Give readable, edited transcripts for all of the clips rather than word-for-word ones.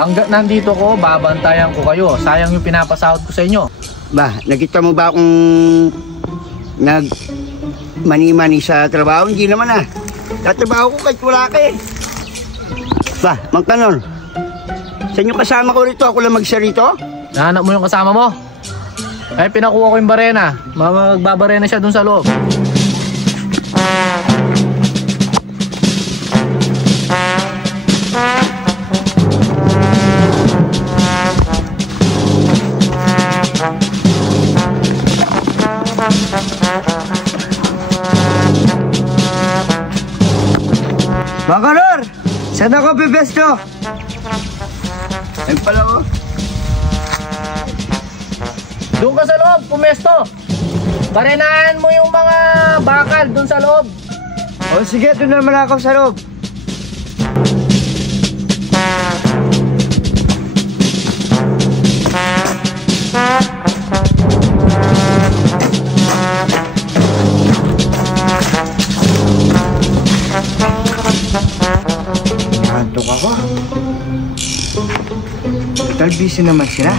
Hanggat nandito ko, babantayan ko kayo. Sayang yung pinapasahod ko sa inyo. Ba, nakita mo ba akong mani-mani sa trabaho? Hindi naman ah. Tatrabaho ko kahit wala ka eh. Ba, Mang Kanor, saan yung kasama ko rito? Ako lang mag-isa rito? Nahanap mo yung kasama mo? Ay, pinakuha ko yung barena. Magbabarena siya dun sa loob. Mang Kanor, saan ako pipesto? Ayun pala ko. Doon ka sa loob, pumesto. Barenahan mo yung mga bakal doon sa loob. O sige, doon naman ako sa loob. Nahantok ako. Total busy naman sila.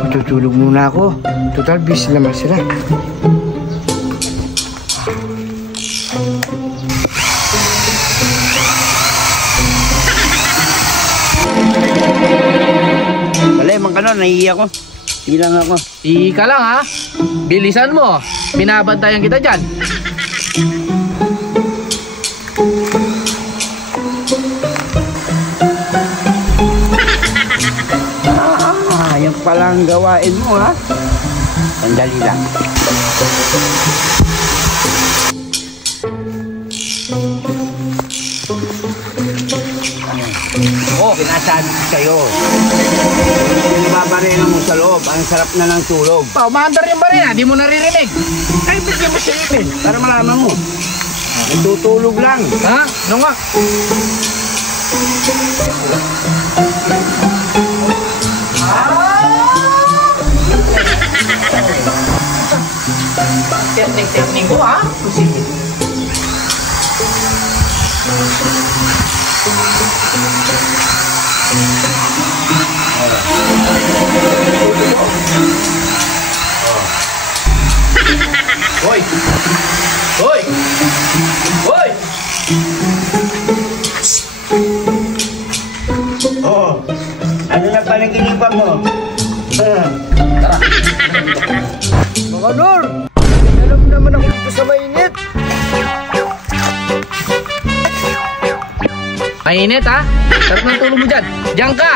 Matutulog muna ako. Total busy naman sila. Wala, Mang Kanor, nahihiya ko. Hilang ako. Ika lang ha. Bilisan mo. Binabantayan kita dyan. Yan palang gawain mo ha. Sandali lang. Oh, pinasabi ko sa'yo. Pinababarena mo sa loob. Ang sarap na ng tulog. Umaandar yung barena, di mo naririnig. Ay, bigyan mo siya yun eh. Para malaman mo. Natutulog lang. Ha? Ano nga? Teknik ko ha? Hoy! Hoy! Hoy! Oh, ano na panaginipan mo? Tara! Mang Kanor! Alam naman ako dito sa mainit. Mainit ha? Sarap ng tulog mo dyan. Diyan ka!